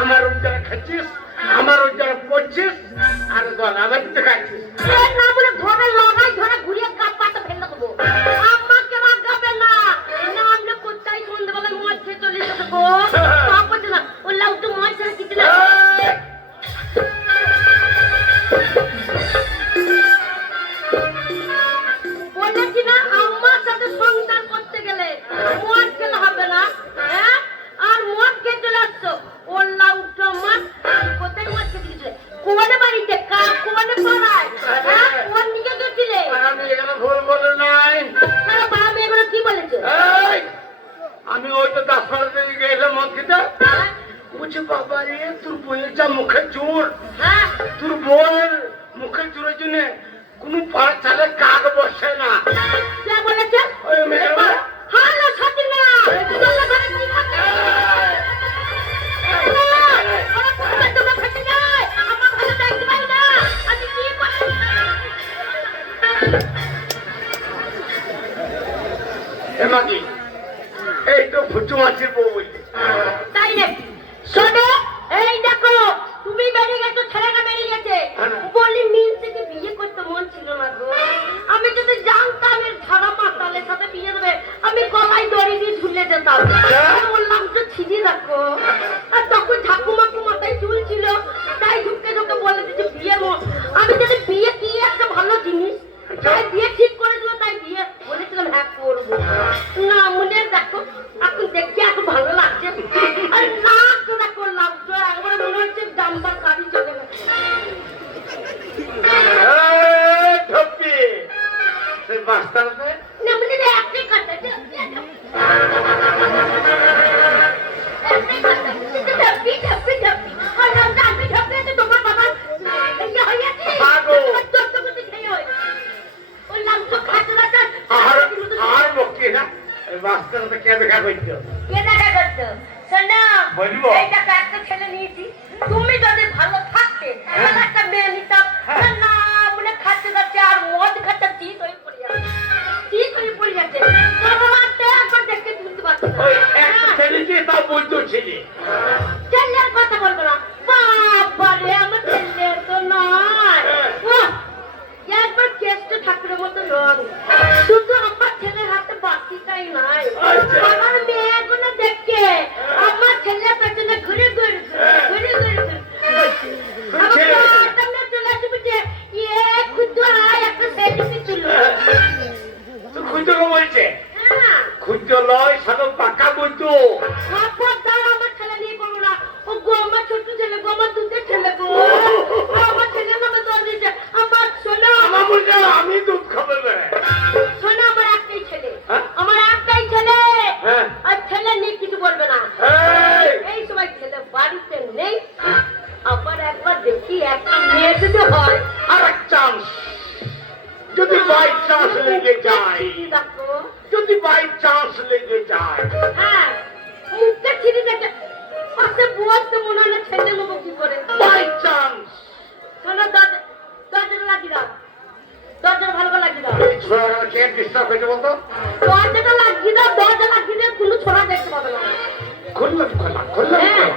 আমার রোজগার খাচ্ছিস, আমার রোজগার করছিস, আর দল আমার তো খাচ্ছিস না বলে ধরে ধরে কাপ পাতা দেবো। না। one outra. জিনিসটাকে পাশে বসতে মনে হলো ছেটে নেব কি করে? By chance. শোনো দরজা দরজাটা লাগিয়ে দাও। দরজাটা ভালো করে লাগিয়ে দাও। কে ডিস্টার্ব হয়েছে বলতো? দরজাটা লাগিয়ে দাও দরজা লাগিয়ে দিয়ে কোনো ছোড়া দেখতে পাবে না। হ্যাঁ।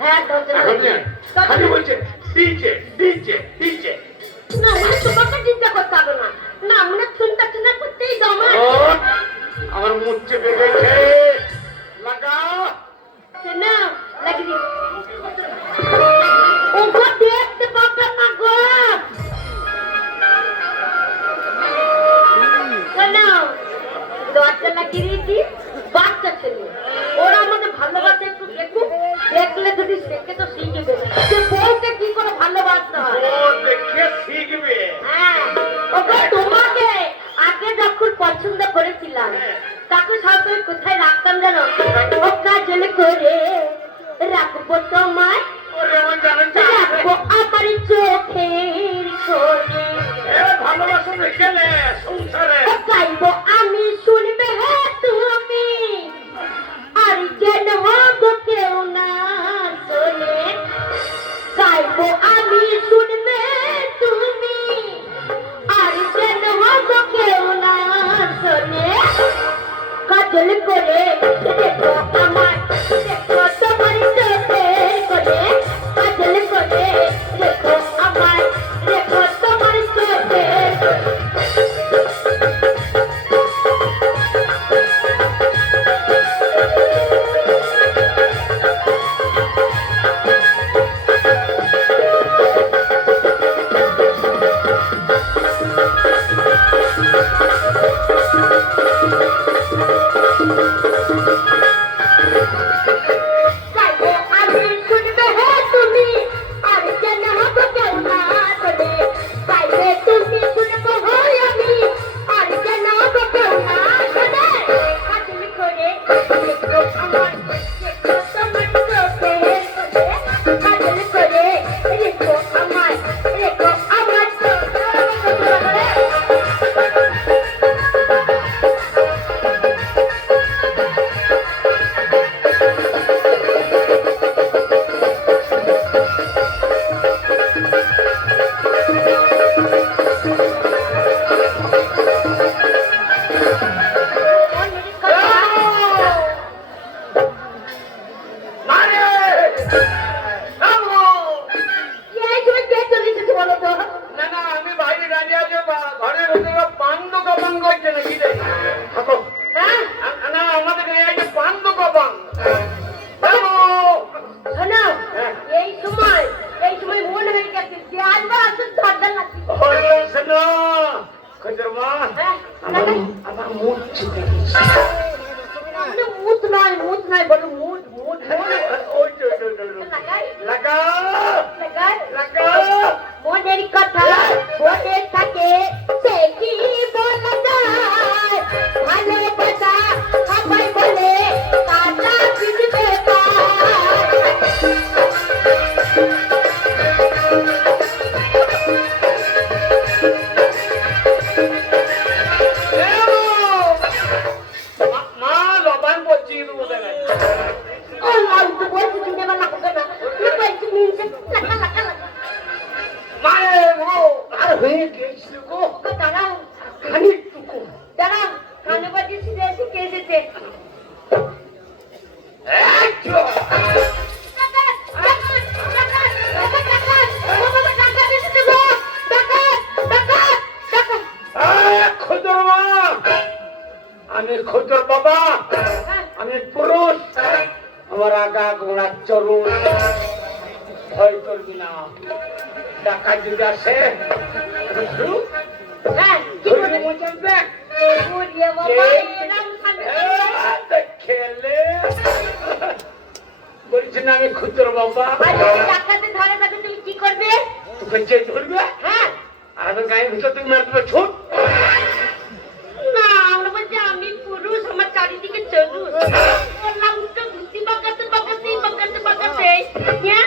হ্যাঁ, হ্যাঁ, চিন্তা করতেই দমা আমার মুখ চেপে গেছে। লাগা। না লাগি ওগো বাচ্চা ছেলে। ওরা আমাদের ভালোবাসে একটু দেখুক। দেখলে যদি শেখে তো শিখে সে বউকে কি করে ভালোবাসতে হয়? ও দেখে তোর কোথায় রাখতাম জানো? কাজল করে রাখব তোমায়। আমার চোখের ভালোবাসা দেখে হ্যাঁ, টাকা যদি আসে। কি করবে? তুই ধরবে? হ্যাঁ। আর গায়ে ভিতরে তুমি মারবে ছোট। না আমরা বলছি আমি পুরুষ আমার চারিদিকে চলুন। বললাম তো ঘুরতে বাগাতে বাগাতে বাগাতে বাগাতে হ্যাঁ?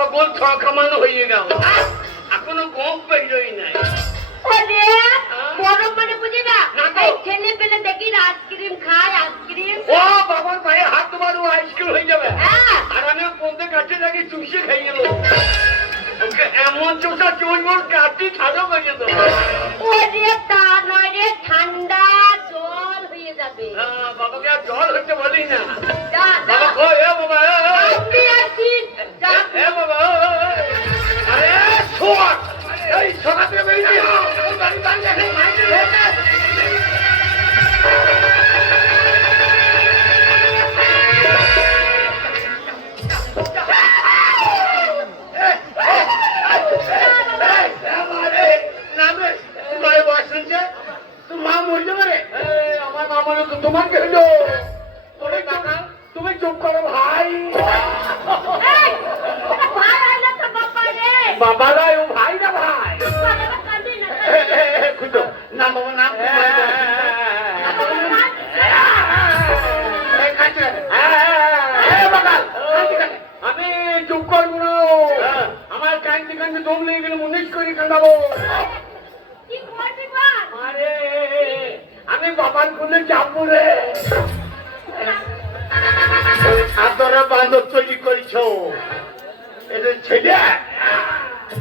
বগল ছ খামানো হয়ে গেল। এখনও গোপ বেরোই নাই। বড় মানে বুঝি না? না তো। এই ছেলে পেলে দেখি আইসক্রিম খায় আইসক্রিম ও বাবার পায়ে হাত তোমার আইসক্রিম হয়ে যাবে। হ্যাঁ। আর আমি বলতে কাছে থাকি চুষে খাই গেল এমন চোষা চুষ মোর কাটি ছাড়ো হয়ে যেত ওরে তা নয় রে ঠান্ডা জল হয়ে যাবে। হ্যাঁ, বাবাকে আর জল হচ্ছে বলি না। বাবা মাইকে তুমি চুপ করো ভাই এই ওটা ভাই হয় না তো বাবা রে বাবা নয় ও ভাই না ভাই? খুঁজো। না বাবা না আমি চুপ করব না আমার কান্দি কান্দি দম লেগে গেলে মুনিশ করে কান্দাবো। আরে আমি বাবার কোলে যাব রে। সাদরে বান্ধব তৈরি করেছ। এটা ছেলে?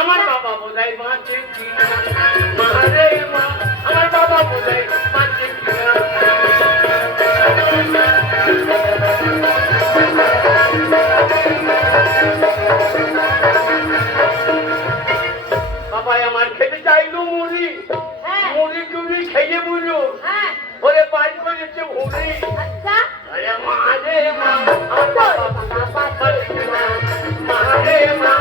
আমার বাবা মারছে কিনা মা রে মা আমার বাবা মারছে বাবা আমার খেতে চাইলো মুড়ি। হ্যাঁ। মুড়ি টুড়ি খেয়ে বুঝো। হ্যাঁ। ওরে পাঁচ করেছে ভুড়ি আচ্ছা। আরে মা রে মা আমার বাবা মা রে মা।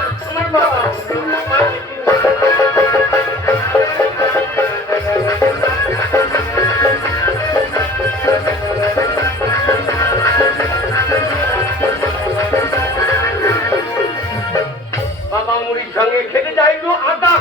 সঙ্গে খেতে যাইলো আটা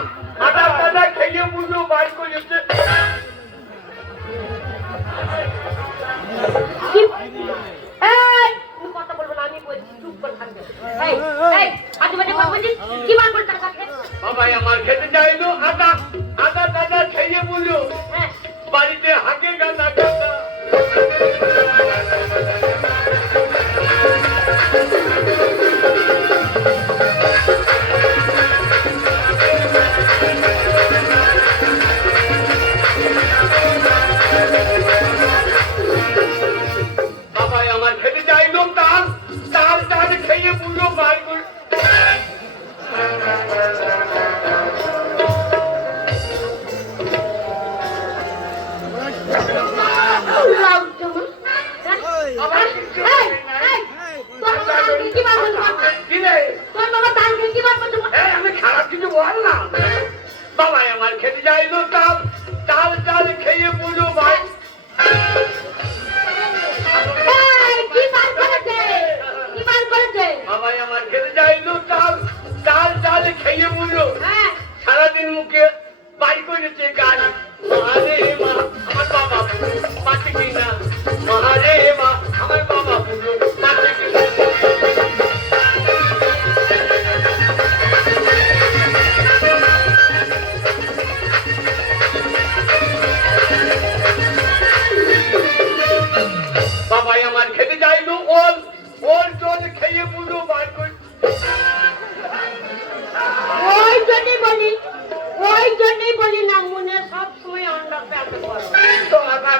আমার খেতে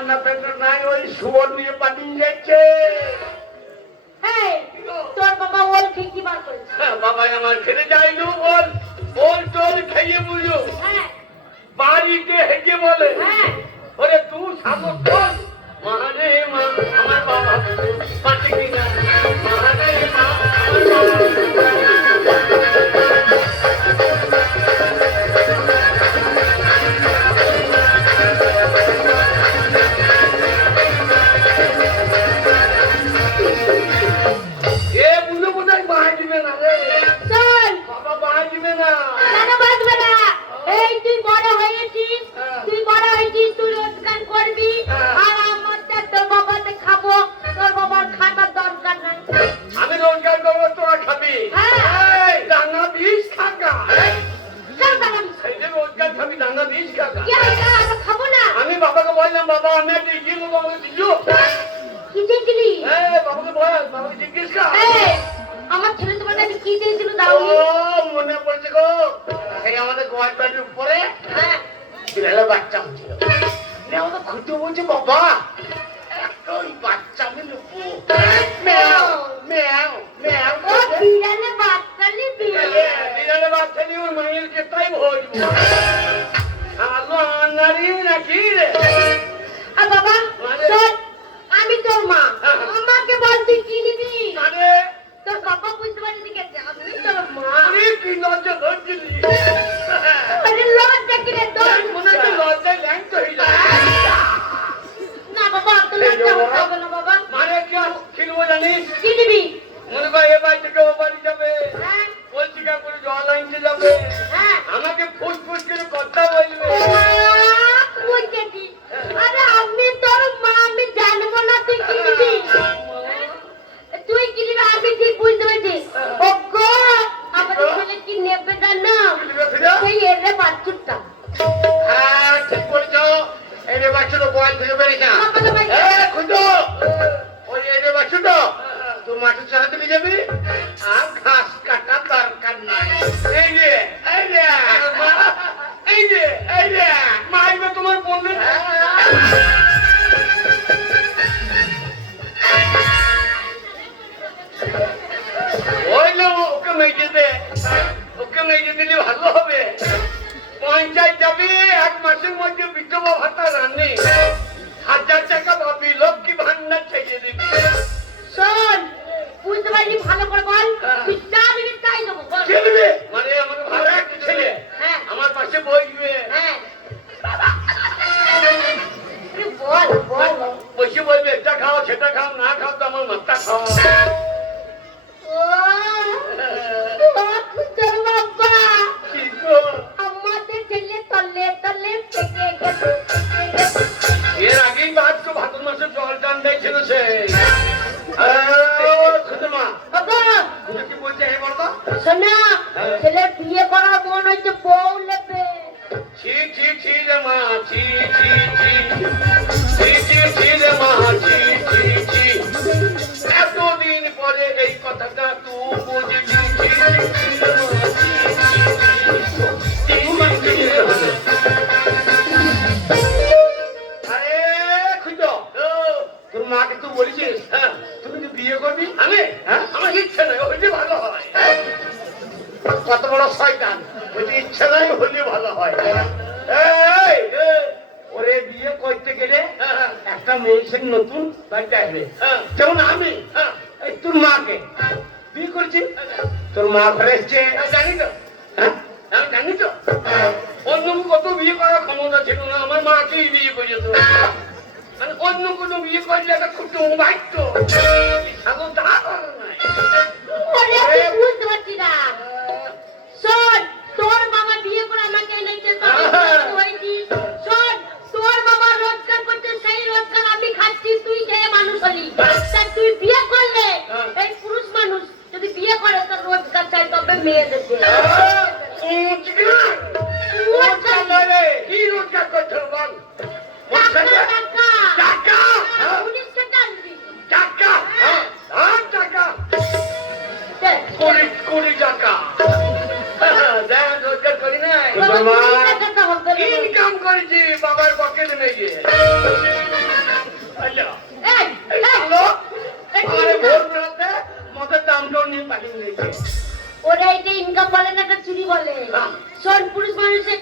রান্না পেটে নাই ওই শুভর নিয়ে পাঠিয়ে যাচ্ছে। খেয়ে কি বার করেছে। হ্যাঁ, বাবা বাড়িতে হেঁকে বলে ওরে তুই সামর্থ্য মহারে আমার বাবা পাঠিয়ে அப்போ হয়তো বউ নেবে মাকে তো বলেছিস? হ্যাঁ। তুমি কি বিয়ে করবি? আমি? হ্যাঁ। আমার ইচ্ছে নাই ভালো হয়। কত বড় শয়তান। বলছে ইচ্ছা নাই হলে ভালো হয়। ওরে বিয়ে করতে গেলে একটা মেয়ে সে নতুন যেমন আমি তোর মাকে। বিয়ে করছি? তোর মা ঘরে এসছে। হ্যাঁ, জানি তো। হ্যাঁ? হ্যাঁ, জানি তো। অন্য কত বিয়ে করার ক্ষমতা ছিল না আমার মাকেই বিয়ে করিয়েছ মানে অন্য কোনো বিয়ে করলে একটা খুব ভাগ্য সাগর তা নাই। করবে মেয়েদের দিয়ে কি রোজগার করছ বল ইনকাম করেছি বাবার পকেটে নিয়ে গিয়ে। সব পুরুষ মানুষের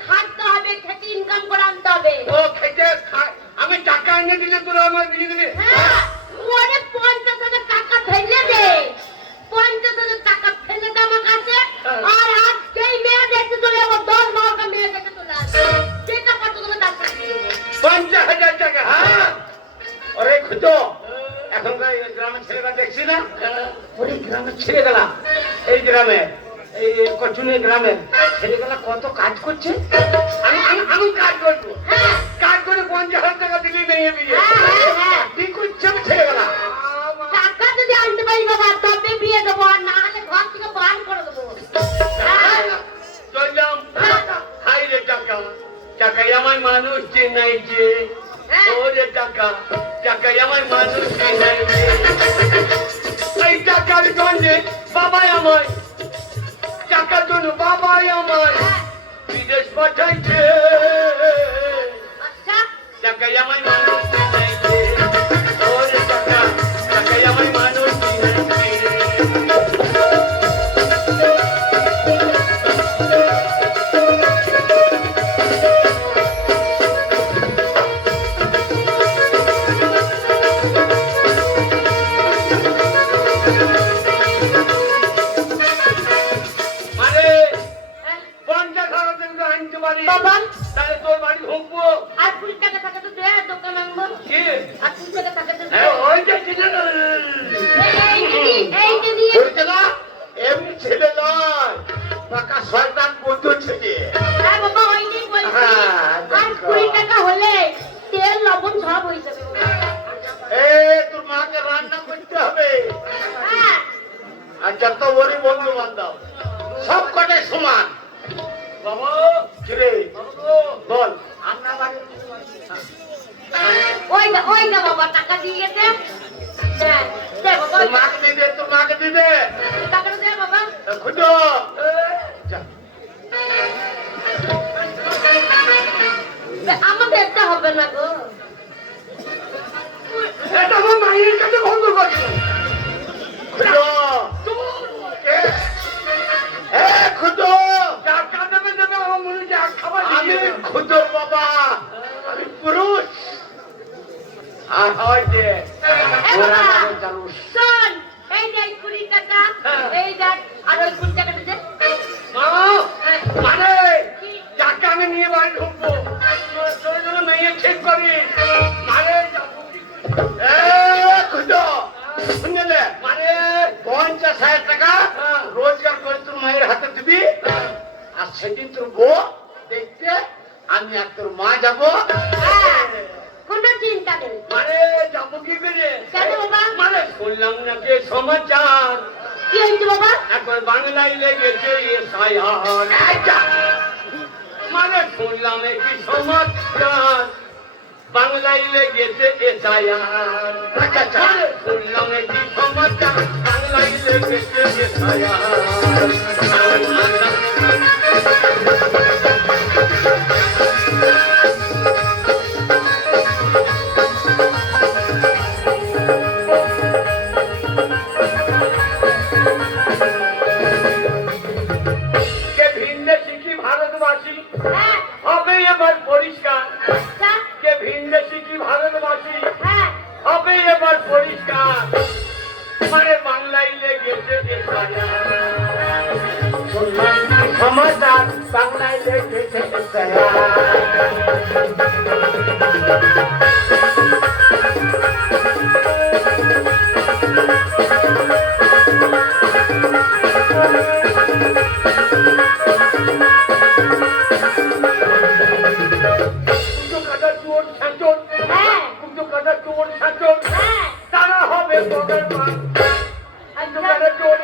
টাকায় আমার মানুষ এই টাকার জন্যে বাবাই আমার টাকার জন্য বাবাই আমার হ্যাঁ। বিদেশ পাঠাইছে। আচ্ছা। টাকায় আমার মানুষ আর হয় হ্যাঁ, যে এই দেখ কুড়ি টাকা হ্যাঁ। এই দেখ আর ওই কুড়ি টাকাটা দে। মানে হ্যাঁ। টাকা আমি নিয়ে বাড়ি ঢুকবো তোর জন্য মেয়ে ঠিক করি। মানে পঞ্চাশ হাজার টাকা রোজগার করে তোর মায়ের হাতে দিবি। আর সেদিন তোর বউ দেখতে আমি আর তোর মা যাব। যাবেন মানে যাব কি করে? কেন বাবা? মানে শুনলাম নাকি সমাচার। কি হয়েছে বাবা? এখন বাংলায় লেগেছে আচ্ছা। মানে শুনলাম কি সমাচার। বাংলায় লেগেছে এসায়ার আচ্ছা, আচ্ছা। মানে শুনলাম কি সমাচার। বাংলায় লেগেছে এসায়ার শাসন কুচু কাটা চোর শাসন তারা হবে পগের মান কুচু কাটা চোর